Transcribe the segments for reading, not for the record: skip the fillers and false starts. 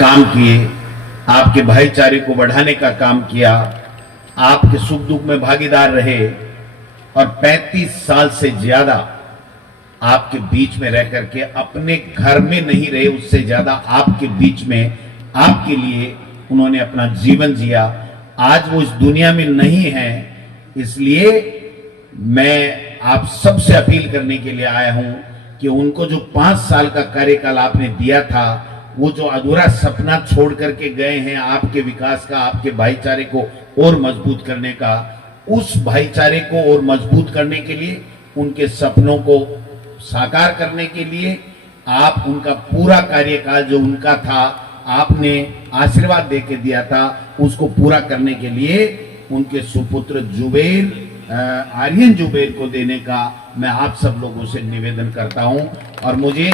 काम किए, आपके भाईचारे को बढ़ाने का काम किया, आपके सुख दुख में भागीदार रहे और 35 साल से ज्यादा आपके बीच में रह करके अपने घर में नहीं रहे, उससे ज्यादा आपके बीच में आपके लिए उन्होंने अपना जीवन जिया। आज वो इस दुनिया में नहीं है, इसलिए मैं आप सबसे अपील करने के लिए आया हूं कि उनको जो 5 साल का कार्यकाल आपने दिया था, वो जो अधूरा सपना छोड़ करके गए हैं आपके विकास का, आपके भाईचारे को और मजबूत करने का, उस भाईचारे को और मजबूत करने के लिए, उनके सपनों को साकार करने के लिए आप उनका पूरा कार्यकाल जो उनका था, आपने आशीर्वाद देके दिया था, उसको पूरा करने के लिए उनके सुपुत्र जुबेर आर्यन जुबेर को देने का मैं आप सब लोगों से निवेदन करता हूं। और मुझे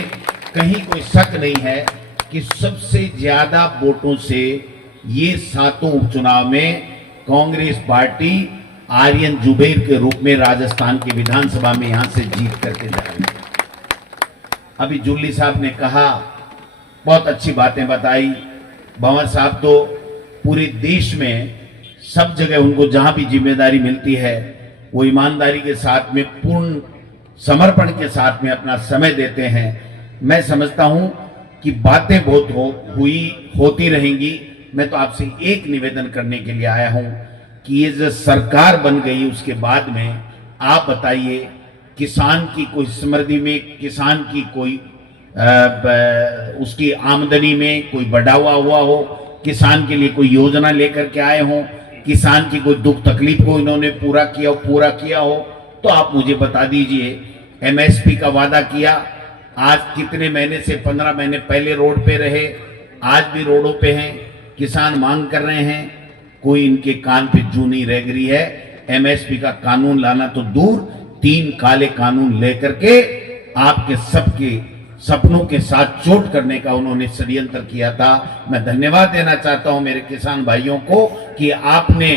कहीं कोई शक नहीं है कि सबसे ज्यादा वोटों से ये 7 उपचुनाव में कांग्रेस पार्टी आर्यन जुबेर के रूप में राजस्थान की विधानसभा में यहां से जीत करके जा रही है। अभी जुल्ली साहब ने कहा, बहुत अच्छी बातें बताई। भंवर साहब तो पूरे देश में सब जगह उनको जहां भी जिम्मेदारी मिलती है वो ईमानदारी के साथ में, पूर्ण समर्पण के साथ में अपना समय देते हैं। मैं समझता हूं कि बातें बहुत होती रहेंगी। मैं तो आपसे एक निवेदन करने के लिए आया हूं कि ये जो सरकार बन गई उसके बाद में आप बताइए, किसान की कोई समृद्धि में, किसान की कोई उसकी आमदनी में कोई बढ़ावा हुआ हो, किसान के लिए कोई योजना लेकर के आए हो, किसान की कोई दुख तकलीफ को इन्होंने पूरा किया हो, तो आप मुझे बता दीजिए। एमएसपी का वादा किया, आज कितने महीने से, 15 महीने पहले रोड पे रहे, आज भी रोडों पे हैं, किसान मांग कर रहे हैं, कोई इनके कान पे जू नहीं रह गई है। एमएसपी का कानून लाना तो दूर, 3 काले कानून लेकर के आपके सबके सपनों के साथ चोट करने का उन्होंने षड्यंत्र किया था। मैं धन्यवाद देना चाहता हूं मेरे किसान भाइयों को कि आपने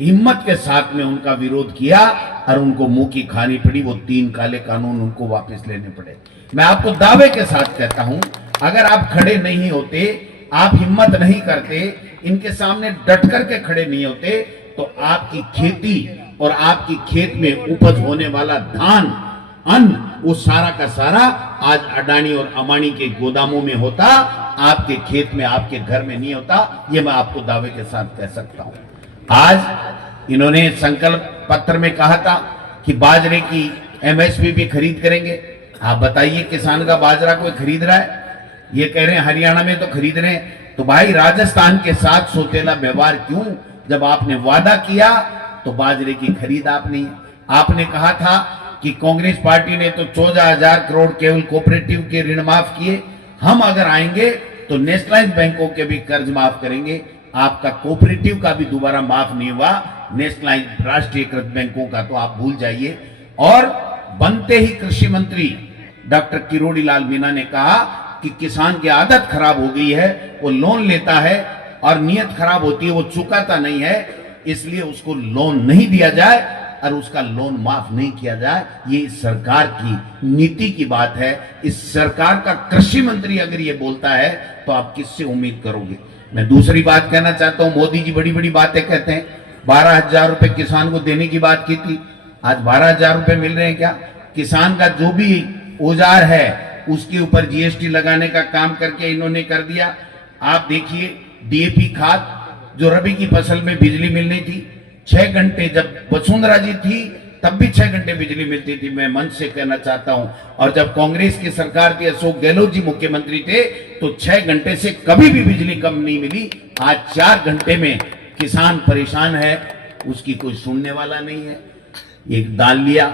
हिम्मत के साथ में उनका विरोध किया और उनको मुंह की खानी पड़ी, वो 3 काले कानून उनको वापस लेने पड़े। मैं आपको दावे के साथ कहता हूं, अगर आप खड़े नहीं होते, आप हिम्मत नहीं करते, इनके सामने डट करके खड़े नहीं होते, तो आपकी खेती और आपकी खेत में उपज होने वाला धान, अन्न, वो सारा का सारा आज अडानी और अमानी के गोदामों में होता, आपके खेत में, आपके घर में नहीं होता। ये मैं आपको दावे के साथ कह सकता हूं। आज इन्होंने संकल्प पत्र में कहा था कि बाजरे की एमएसपी भी खरीद करेंगे। आप बताइए, किसान का बाजरा कोई खरीद रहा है? ये कह रहे हैं हरियाणा में तो खरीद रहे हैं, तो भाई राजस्थान के साथ सोतेला व्यवहार क्यों? जब आपने वादा किया तो बाजरे की खरीद आपने कहा था कि कांग्रेस पार्टी ने तो 14,000 करोड़ केवल कोऑपरेटिव के ऋण माफ किए, हम अगर आएंगे तो नेशनलाइज्ड बैंकों के भी कर्ज माफ करेंगे। आपका कोऑपरेटिव का भी दोबारा माफ नहीं हुआ, नेशनलाइज्ड राष्ट्रीयकृत बैंकों का तो आप भूल जाइए। और बनते ही कृषि मंत्री डॉक्टर किरोड़ी लाल मीणा ने कहा कि किसान की आदत खराब हो गई है, वो लोन लेता है और नीयत खराब होती है, वो चुकाता नहीं है, इसलिए उसको लोन नहीं दिया जाए और उसका लोन माफ नहीं किया जाए। ये इस सरकार की नीति की बात है। इस सरकार का कृषि मंत्री अगर ये बोलता है तो आप किससे उम्मीद करोगे? मैं दूसरी बात कहना चाहता हूं, मोदी जी बड़ी बड़ी बातें कहते हैं। 12,000 रुपए किसान को देने की बात की थी, आज 12,000 रुपए मिल रहे हैं क्या? किसान का जो भी औजार है उसके ऊपर जीएसटी लगाने का काम करके इन्होंने कर दिया। आप देखिए, डीएपी खाद जो रबी की फसल में बिजली मिलनी थी, 6 घंटे, जब वसुंधरा जी थी तब भी 6 घंटे बिजली मिलती थी। मैं मंच से कहना चाहता हूं, और जब कांग्रेस की सरकार थी, अशोक गहलोत जी मुख्यमंत्री थे, तो 6 घंटे से कभी भी बिजली कम नहीं मिली। आज 4 घंटे में किसान परेशान है, उसकी कोई सुनने वाला नहीं है। एक डाल लिया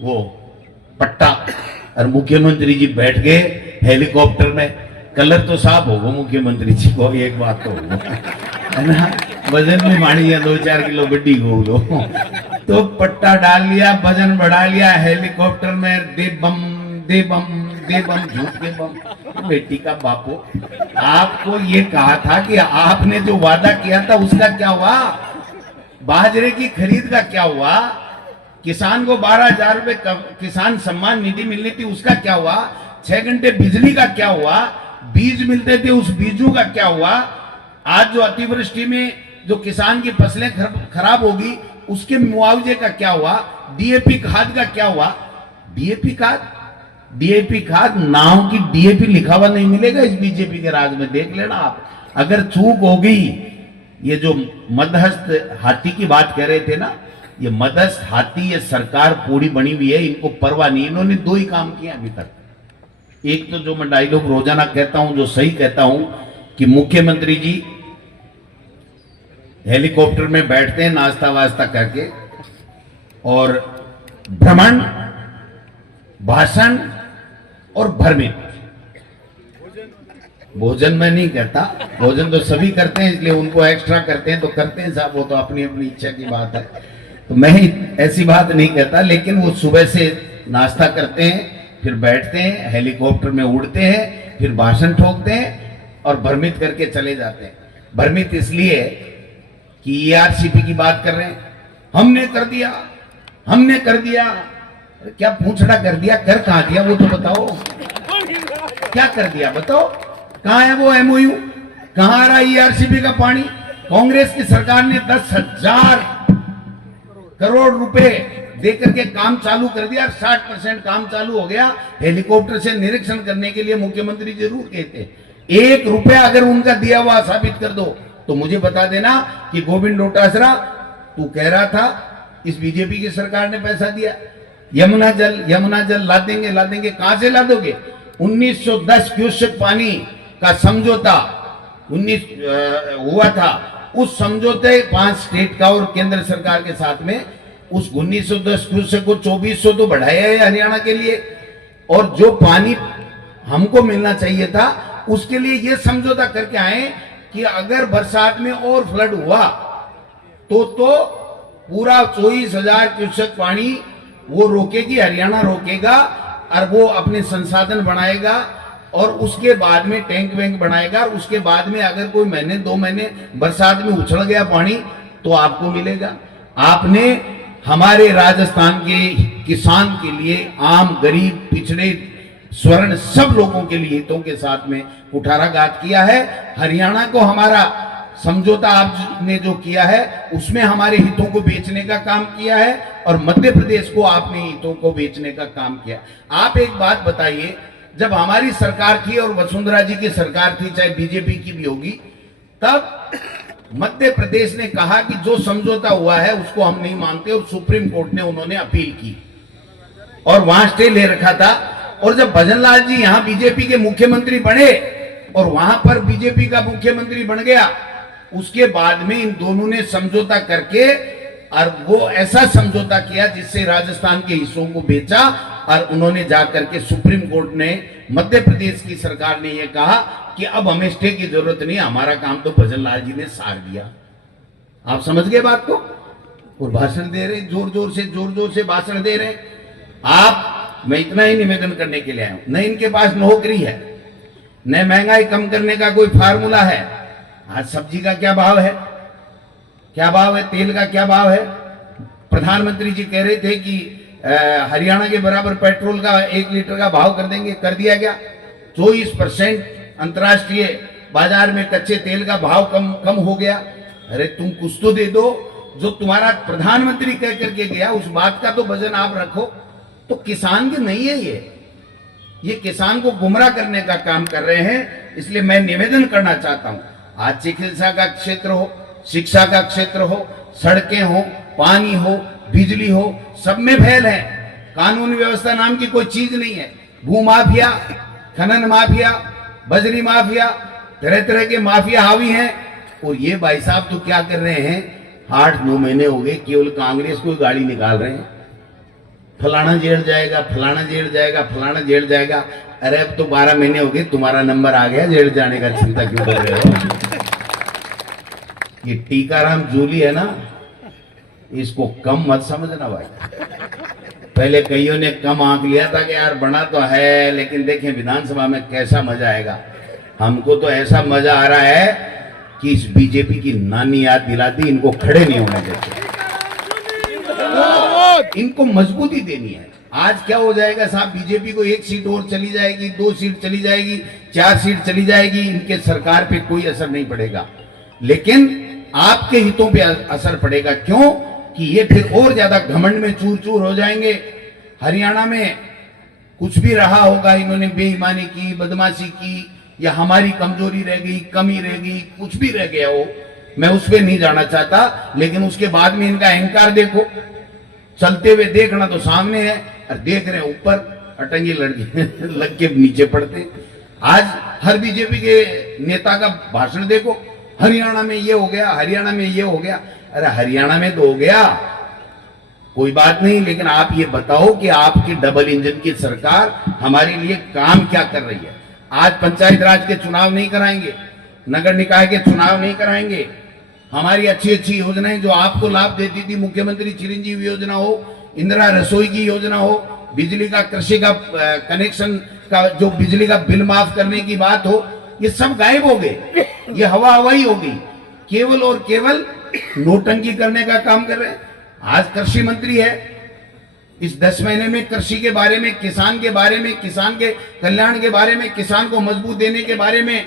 वो पट्टा और मुख्यमंत्री जी बैठ गए हेलीकॉप्टर में। कलर तो साफ होगा मुख्यमंत्री जी को, एक बात तो है ना, वजन भी मानी 2-4 किलो गड्डी हो लो, तो पट्टा डाल लिया, वजन बढ़ा लिया, हेलीकॉप्टर में दे बम दे बम दे बम, झूठ के बम। बेटी का बापू, आपको ये कहा था कि आपने जो वादा किया था उसका क्या हुआ? बाजरे की खरीद का क्या हुआ? किसान को 12,000 रुपए किसान सम्मान निधि मिलनी थी, उसका क्या हुआ? 6 घंटे बिजली का क्या हुआ? बीज मिलते थे, उस बीजों का क्या हुआ? आज जो अतिवृष्टि में जो किसान की फसलें खराब होगी उसके मुआवजे का क्या हुआ? डीएपी खाद का क्या हुआ? डीएपी खाद नाव की डीएपी लिखा हुआ नहीं मिलेगा इस बीजेपी के राज में, देख लेना आप। अगर चूक हो गई, ये जो मध्यस्थ हाथी की बात कह रहे थे ना, ये मध्यस्थ हाथी, ये सरकार पूरी बनी हुई है, इनको परवाह नहीं। इन्होंने दो ही काम किए अभी तक। एक तो जो मैं डायलॉग रोजाना कहता हूं, जो सही कहता हूं, कि मुख्यमंत्री जी हेलीकॉप्टर में बैठते हैं नाश्ता वास्ता करके, और भ्रमण, भाषण और भ्रमित। भोजन में नहीं कहता, भोजन तो सभी करते हैं, इसलिए उनको एक्स्ट्रा करते हैं तो करते हैं साहब, वो तो अपनी अपनी इच्छा की बात है। तो मैं ऐसी बात नहीं कहता, लेकिन वो सुबह से नाश्ता करते हैं, फिर बैठते हैं, हेलीकॉप्टर में उड़ते हैं, फिर भाषण ठोकते हैं और भ्रमित करके चले जाते हैं। भ्रमित इसलिए कि ईआरसीपी की बात कर रहे हैं, हमने कर दिया, हमने कर दिया। क्या पूछड़ा कर दिया? कर कहां दिया वो तो बताओ, क्या कर दिया बताओ? कहां है वो एमओयू? कहां आ रहा ईआरसीपी का पानी? कांग्रेस की सरकार ने 10,000 करोड़ रुपए देकर के काम चालू कर दिया, 60% काम चालू हो गया। हेलीकॉप्टर से निरीक्षण करने के लिए मुख्यमंत्री जरूर कहते, 1 रुपया अगर उनका दिया हुआ साबित कर दो तो मुझे बता देना कि गोविंद डोटासरा तू कह रहा था इस बीजेपी की सरकार ने पैसा दिया। यमुना जल ला देंगे, कहां से ला दोगे? 1910 क्यूसेक पानी का समझौता हुआ था, उस समझौते 5 स्टेट का और केंद्र सरकार के साथ में, उस 1910 क्यूसेक को 2400 तो बढ़ाया है हरियाणा के लिए, और जो पानी हमको मिलना चाहिए था उसके लिए ये समझौता करके आए कि अगर बरसात में और फ्लड हुआ तो पूरा 24,000 क्यूसेक पानी वो रोकेगी, हरियाणा रोकेगा, और वो अपने संसाधन बनाएगा, और उसके बाद में टैंक वैंक बनाएगा, और उसके बाद में अगर कोई महीने 2 महीने बरसात में उछल गया पानी तो आपको मिलेगा। आपने हमारे राजस्थान के किसान के लिए, आम गरीब पिछड़े स्वर्ण सब लोगों के लिए हितों के साथ में कुठाराघात किया है। हरियाणा को हमारा समझौता आपने जो किया है उसमें हमारे हितों को बेचने का काम किया है, और मध्य प्रदेश को आपने हितों को बेचने का काम किया। आप एक बात बताइए, जब हमारी सरकार थी और वसुंधरा जी की सरकार थी, चाहे बीजेपी की भी होगी, तब मध्य प्रदेश ने कहा कि जो समझौता हुआ है उसको हम नहीं मानते, और सुप्रीम कोर्ट ने उन्होंने अपील की और वहां स्टे ले रखा था। और जब भजनलाल जी यहां बीजेपी के मुख्यमंत्री बने और वहां पर बीजेपी का मुख्यमंत्री बन गया, उसके बाद में इन दोनों ने समझौता करके, और वो ऐसा समझौता किया जिससे राजस्थान के हिस्सों को बेचा, और उन्होंने जाकर के सुप्रीम कोर्ट ने, मध्य प्रदेश की सरकार ने यह कहा कि अब हमें स्टे की जरूरत नहीं, हमारा काम तो भजनलाल जी ने सार दिया। आप समझ गए बात को? और भाषण दे रहे, जोर जोर से भाषण दे रहे आप। मैं इतना ही निवेदन करने के लिए आया हूं, न इनके पास नौकरी है, न महंगाई कम करने का कोई फार्मूला है। आज सब्जी का क्या भाव है, क्या भाव है, तेल का क्या भाव है? प्रधानमंत्री जी कह रहे थे कि हरियाणा के बराबर पेट्रोल का 1 लीटर का भाव कर देंगे, कर दिया गया। 24% अंतर्राष्ट्रीय बाजार में कच्चे तेल का भाव कम हो गया। अरे तुम कुछ तो दे दो, जो तुम्हारा प्रधानमंत्री कह करके गया उस बात का तो वजन आप रखो। तो किसान की नहीं है ये किसान को गुमराह करने का काम कर रहे हैं। इसलिए मैं निवेदन करना चाहता हूं, आज चिकित्सा का क्षेत्र हो, शिक्षा का क्षेत्र हो, सड़कें हो, पानी हो, बिजली हो, सब में फैल है। कानून व्यवस्था नाम की कोई चीज नहीं है। भू माफिया, खनन माफिया, बजरी माफिया, तरह तरह के माफिया हावी हैं। और ये भाई साहब तो क्या कर रहे हैं, 8-9 महीने हो गए केवल कांग्रेस को गाड़ी निकाल रहे हैं, फलाना जेल जाएगा, फलाना जेल जाएगा, फलाना जेल जाएगा। अरे अब तो 12 महीने हो गए, तुम्हारा नंबर आ गया, जेल जाने का चिंता क्यों कर रहे हो? ये टीकाराम जूली है ना, इसको कम मत समझना भाई। पहले कईयों ने कम आंक लिया था कि यार बना तो है, लेकिन देखें विधानसभा में कैसा मजा आएगा। हमको तो ऐसा मजा आ रहा है कि इस बीजेपी की नानी याद दिलाती, इनको खड़े नहीं होने देते, इनको मजबूती देनी है। आज क्या हो जाएगा साहब, बीजेपी को 1 सीट और चली जाएगी, 2 सीट चली जाएगी, 4 सीट चली जाएगी, इनके सरकार पे कोई असर नहीं पड़ेगा, लेकिन आपके हितों पे असर पड़ेगा। क्यों कि ये फिर और ज्यादा घमंड में चूर चूर हो जाएंगे। हरियाणा में कुछ भी रहा होगा, इन्होंने बेईमानी की, बदमाशी की, या हमारी कमजोरी रह गई, कमी रह गई, कुछ भी रह गया हो, मैं उस पर नहीं जाना चाहता, लेकिन उसके बाद में इनका अहंकार देखो, चलते हुए देखना तो सामने है, और देख रहे ऊपर अटंगी लड़के लग के नीचे पड़ते। आज हर बीजेपी के नेता का भाषण देखो, हरियाणा में ये हो गया, हरियाणा में ये हो गया। अरे हरियाणा में तो हो गया, कोई बात नहीं, लेकिन आप ये बताओ कि आपकी डबल इंजन की सरकार हमारे लिए काम क्या कर रही है। आज पंचायत राज के चुनाव नहीं कराएंगे, नगर निकाय के चुनाव नहीं कराएंगे, हमारी अच्छी अच्छी योजनाएं जो आपको लाभ देती थी, मुख्यमंत्री चिरंजीवी योजना हो, इंदिरा रसोई की योजना हो, बिजली का, कृषि का कनेक्शन का, जो बिजली का बिल माफ करने की बात हो, ये सब गायब हो गए, ये हवा हवाई हो गई। केवल और केवल नोटंकी करने का काम कर रहे हैं। आज कृषि मंत्री है, इस 10 महीने में कृषि के बारे में, किसान के बारे में, किसान के कल्याण के बारे में, किसान को मजबूत देने के बारे में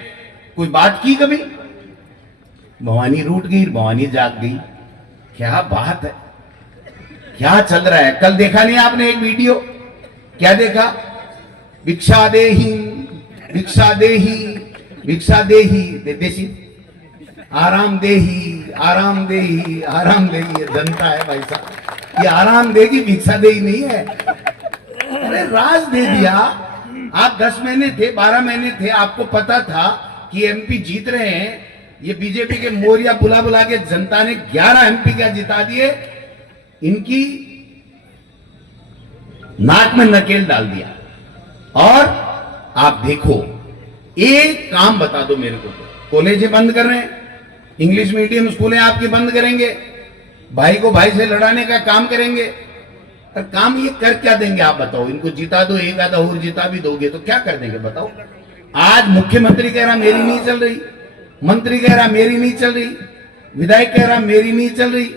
कोई बात की कभी? भवानी रूठ गई, भवानी जाग गई। क्या बात है, क्या चल रहा है? कल देखा नहीं आपने एक वीडियो? क्या देखा? भिक्षा देही, भिक्षा देही, भिक्षा देही, देसी आराम देही, आराम देही, आराम देही। ये जनता है भाई साहब, ये आराम देगी, भिक्षा देही नहीं है। अरे राज दे दिया। आप 10 महीने थे, 12 महीने थे, आपको पता था कि एमपी जीत रहे हैं, ये बीजेपी के मोरिया बुला बुला के जनता ने 11 एमपी क्या जिता दिए, इनकी नाक में नकेल डाल दिया। और आप देखो, एक काम बता दो मेरे को, तो कॉलेज बंद कर रहे हैं, इंग्लिश मीडियम स्कूलें आपकी बंद करेंगे, भाई को भाई से लड़ाने का काम करेंगे। और काम ये कर क्या देंगे आप बताओ? इनको जिता दो, एक आधा और जिता भी दोगे तो क्या कर देंगे बताओ? आज मुख्यमंत्री कह रहा मेरी नहीं चल रही, मंत्री कह रहा मेरी नहीं चल रही, विधायक कह रहा मेरी नहीं चल रही,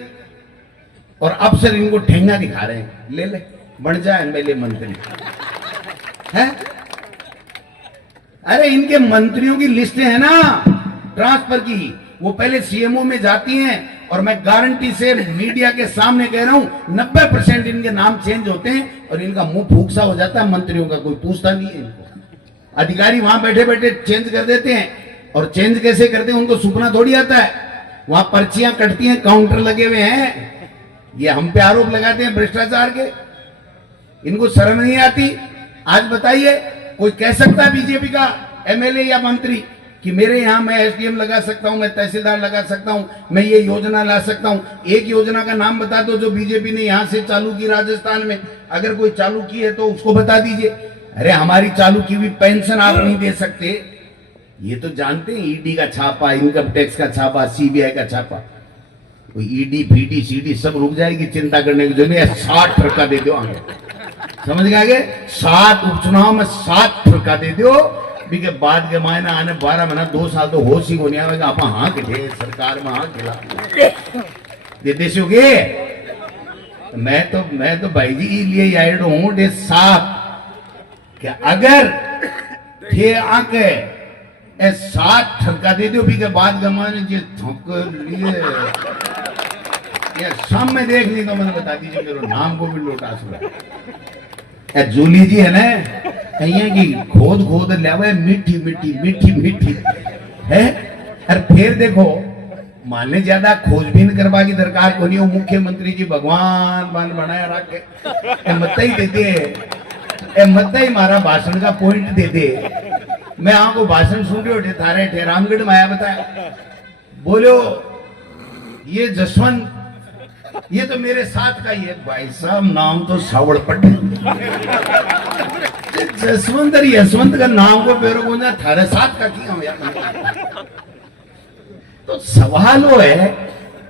और अफसर इनको ठेंगा दिखा रहे हैं, ले ले बन जाए एमएलए मंत्री है। अरे इनके मंत्रियों की लिस्टें है ना ट्रांसफर की, वो पहले सीएमओ में जाती हैं, और मैं गारंटी से मीडिया के सामने कह रहा हूं 90% इनके नाम चेंज होते हैं, और इनका मुंह फूकसा हो जाता है मंत्रियों का, कोई पूछता नहीं है इनको। अधिकारी वहां बैठे बैठे चेंज कर देते हैं, और चेंज कैसे करते हैं उनको सुपना थोड़ी आता है। वहां पर्चियां कटती हैं, काउंटर लगे हुए हैं, ये हम पे आरोप लगाते हैं भ्रष्टाचार के, इनको शर्म नहीं आती। आज बताइए, कोई कह सकता है बीजेपी का एमएलए या मंत्री कि मेरे यहां मैं एसडीएम लगा सकता हूं, मैं तहसीलदार लगा सकता हूं, मैं ये योजना ला सकता हूं? एक योजना का नाम बता दो जो बीजेपी ने यहां से चालू की राजस्थान में, अगर कोई चालू की है तो उसको बता दीजिए। अरे हमारी चालू की हुई पेंशन आप नहीं दे सकते, ये तो जानते हैं। ईडी का छापा, इनकम टैक्स का छापा, सीबीआई का छापा, कोई ईडी फीडी सीडी सब रुक जाएगी चिंता करने की जो नहीं। 60 ठरका दे दो आगे, समझ गए? 7 उपचुनाव में 7 ठरका दे दो, के बाद के मायने आने 12 महीना 2 साल तो होश ही को नहीं आएगा। आप हाँ के सरकार में हाँ खिला दे देश हो गए। मैं तो भाई जी लिए आइड हूं डे साफ क्या अगर थे आके 7 ठरका दे दो भी के बाद गमाने जो ठोकर लिए ये शाम में देख ली तो मैंने बता दीजिए मेरे नाम को भी लोटा सुना। जूली जी है ना कहीं की खोद खोद लिया मीठी मीठी मीठी मीठी है। और फिर देखो माने ज्यादा खोजबीन करवा की दरकार को नहीं हो, मुख्यमंत्री जी भगवान बन बनाया रखे मत ही देते मत ही मारा भाषण का पॉइंट दे दे। मैं आपको भाषण सुन रहे हो थारे थे रामगढ़ में आया बताया बोलो ये जसवंत ये तो मेरे साथ का ही है भाई साहब नाम तो सावड़ पट्टे जसवंत और यशवंत का नाम को पेरो को थारे साथ का किया यार। तो सवाल वो है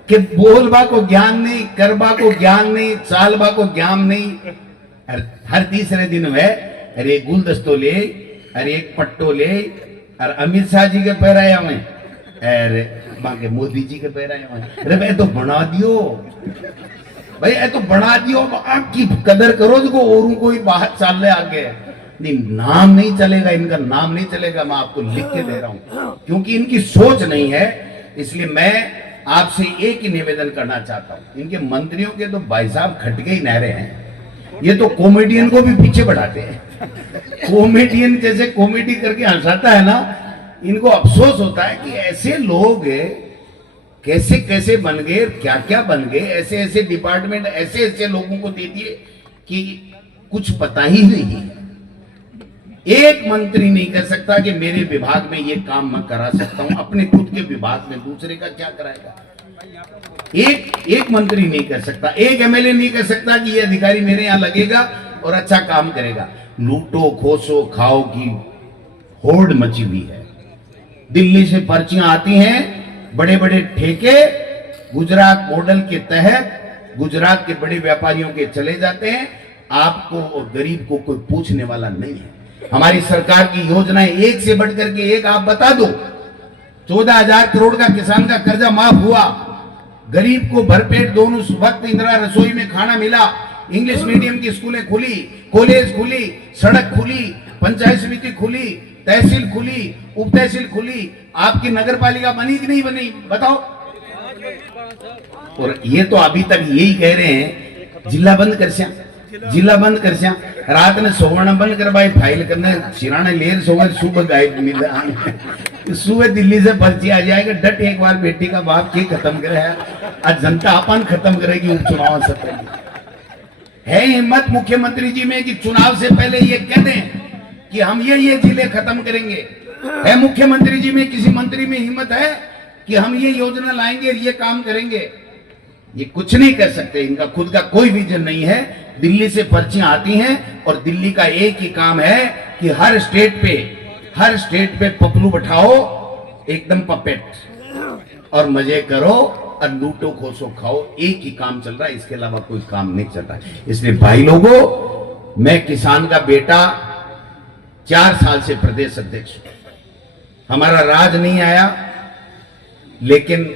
कि बोलबा को ज्ञान नहीं, करबा को ज्ञान नहीं, चालबा को ज्ञान नहीं। हर तीसरे दिन में अरे एक गुलदस्तो ले, अरे एक पट्टो ले, और अमित शाह जी के पैर आया हुए, अरे बाकी मोदी जी के पैर आए हुए। अरे मैं तो बना दियो भाई ये तो बना दियो, आपकी कदर करो जो औरों को ही बाहर चल ले आगे। नहीं, नाम नहीं चलेगा, इनका नाम नहीं चलेगा, मैं आपको लिख के दे रहा हूं, क्योंकि इनकी सोच नहीं है। इसलिए मैं आपसे एक ही निवेदन करना चाहता हूं, इनके मंत्रियों के तो भाई साहब खटके ही नहरे हैं। ये तो कॉमेडियन को भी पीछे बढ़ाते हैं। कॉमेडियन जैसे कॉमेडी करके हंसाता है ना, इनको अफसोस होता है कि ऐसे लोग कैसे कैसे बन गए, क्या क्या बन गए, ऐसे ऐसे डिपार्टमेंट ऐसे ऐसे लोगों को दे दिए कि कुछ पता ही नहीं। एक मंत्री नहीं कह सकता कि मेरे विभाग में ये काम मैं करा सकता हूं, अपने खुद के विभाग में दूसरे का क्या कराएगा। एक मंत्री नहीं कर सकता, एक एमएलए नहीं कर सकता कि ये अधिकारी मेरे यहां लगेगा और अच्छा काम करेगा। लूटो खोसो खाओ की होड़ मची हुई है। दिल्ली से पर्चियां आती हैं, बड़े बड़े ठेके गुजरात मॉडल के तहत गुजरात के बड़े व्यापारियों के चले जाते हैं। आपको और गरीब को कोई पूछने वाला नहीं है। हमारी सरकार की योजनाएं एक से बढ़कर के एक, आप बता दो। 14,000 करोड़ का किसान का कर्जा माफ हुआ, गरीब को भरपेट दोनों वक्त इंदिरा रसोई में खाना मिला, इंग्लिश मीडियम की स्कूलें खुली, कॉलेज खुली, सड़क खुली, पंचायत समिति खुली, तहसील खुली, उप तहसील खुली। आपकी नगर पालिका बनी कि नहीं बनी, बताओ। और ये तो अभी तक यही कह रहे हैं जिला बंद कर स्या, जिला बंद कर स्या। रात ने सोवना बंद करवाई, फाइल करने सिराने लेर सोवर, सुबह गायब मिल, सुबह दिल्ली से पर्ची आ जाएगा। डट एक बार बेटी का बाप के खत्म करे है, आज जनता अपन खत्म करेगी उपचुनाव से पहले। है हिम्मत मुख्यमंत्री जी में कि चुनाव से पहले ये कह दें कि हम ये जिले खत्म करेंगे? है मुख्यमंत्री जी में किसी मंत्री में हिम्मत है कि हम ये योजना लाएंगे, ये काम करेंगे? ये कुछ नहीं कर सकते, इनका खुद का कोई विजन नहीं है। दिल्ली से पर्चियां आती हैं और दिल्ली का एक ही काम है कि हर स्टेट पे पपलू बैठाओ, एकदम पपेट, और मजे करो और लूटो खोसो खाओ। एक ही काम चल रहा है, इसके अलावा कोई काम नहीं चल रहा है। इसलिए भाई लोगों, मैं किसान का बेटा 4 साल से प्रदेश अध्यक्ष हूं। हमारा राज नहीं आया, लेकिन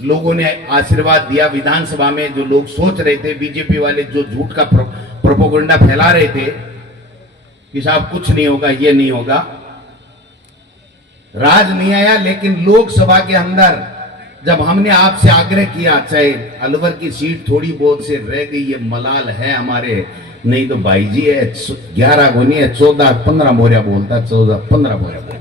लोगों ने आशीर्वाद दिया। विधानसभा में जो लोग सोच रहे थे, बीजेपी वाले जो झूठ का प्रोपोगंडा फैला रहे थे कि साहब कुछ नहीं होगा, ये नहीं होगा, राज नहीं आया। लेकिन लोकसभा के अंदर जब हमने आपसे आग्रह किया, चाहे अलवर की सीट थोड़ी बहुत से रह गई, ये मलाल है हमारे, नहीं तो भाई जी है 11 को नहीं है 14-15 मोरिया बोलता, 14-15 मोरिया बोलता।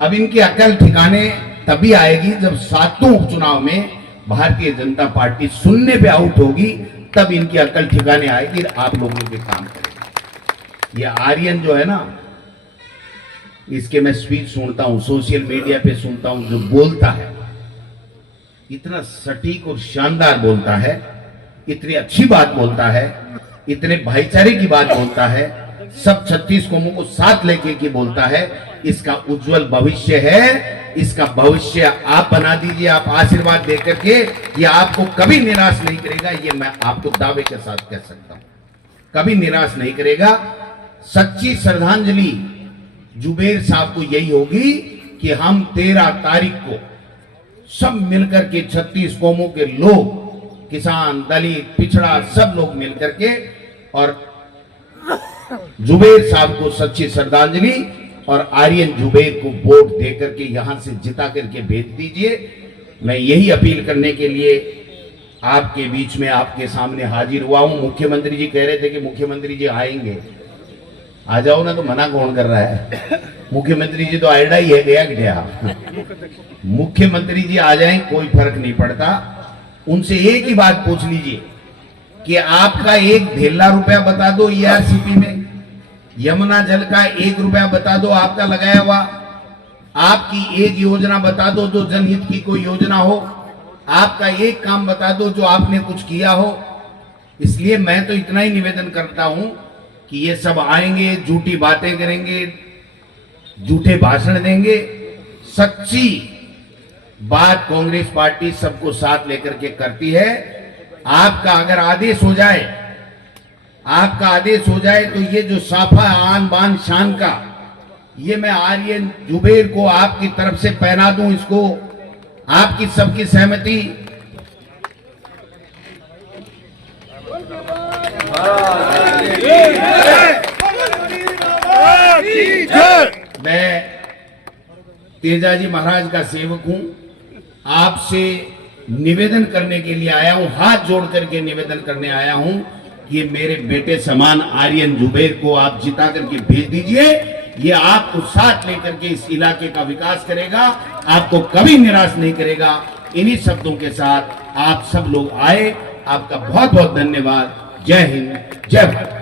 अब इनकी अकल ठिकाने तभी आएगी जब 7वें उपचुनाव में भारतीय जनता पार्टी सुनने पे आउट होगी, तब इनकी अकल ठिकाने आएगी, आप लोगों के काम करेंगे। ये आर्यन जो है ना, इसके मैं स्पीच सुनता हूं, सोशल मीडिया पे सुनता हूं, जो बोलता है इतना सटीक और शानदार बोलता है, इतनी अच्छी बात बोलता है, इतने भाईचारे की बात बोलता है, सब 36 कौमों को साथ लेके की बोलता है। इसका उज्जवल भविष्य है, इसका भविष्य आप बना दीजिए, आप आशीर्वाद देकर के, ये आपको कभी निराश नहीं करेगा। ये मैं आपको दावे के साथ कह सकता हूं, कभी निराश नहीं करेगा। सच्ची श्रद्धांजलि जुबेर साहब को यही होगी कि हम 13 तारीख को सब मिलकर के 36 कौमों के लोग, किसान, दलित, पिछड़ा, सब लोग मिलकर के और जुबेर साहब को सच्ची श्रद्धांजलि और आर्यन जुबेर को वोट देकर के यहां से जिता करके भेज दीजिए। मैं यही अपील करने के लिए आपके बीच में, आपके सामने हाजिर हुआ हूं। मुख्यमंत्री जी कह रहे थे कि मुख्यमंत्री जी आएंगे, आ जाओ ना, तो मना कौन कर रहा है? मुख्यमंत्री जी तो आइडा ही है, गया। मुख्यमंत्री जी आ जाएं, कोई फर्क नहीं पड़ता। उनसे एक ही बात पूछ लीजिए कि आपका 1 ढेला रुपया बता दो ERCP में, यमुना जल का 1 रुपया बता दो आपका लगाया हुआ, आपकी एक योजना बता दो जो जनहित की कोई योजना हो, आपका एक काम बता दो जो आपने कुछ किया हो। इसलिए मैं तो इतना ही निवेदन करता हूं कि ये सब आएंगे, झूठी बातें करेंगे, झूठे भाषण देंगे। सच्ची बात कांग्रेस पार्टी सबको साथ लेकर के करती है। आपका अगर आदेश हो जाए, आपका आदेश हो जाए तो ये जो साफा आन बान शान का, ये मैं आर्यन जुबेर को आपकी तरफ से पहना दूं, इसको आपकी सबकी सहमति। मैं तेजाजी महाराज का सेवक हूं, आपसे निवेदन करने के लिए आया हूं, हाथ जोड़ करके निवेदन करने आया हूं कि मेरे बेटे समान आर्यन जुबैर को आप जिता करके भेज दीजिए। ये आपको साथ लेकर के इस इलाके का विकास करेगा, आपको कभी निराश नहीं करेगा। इन्हीं शब्दों के साथ आप सब लोग आए, आपका बहुत बहुत धन्यवाद। जय हिंद, जय भारत।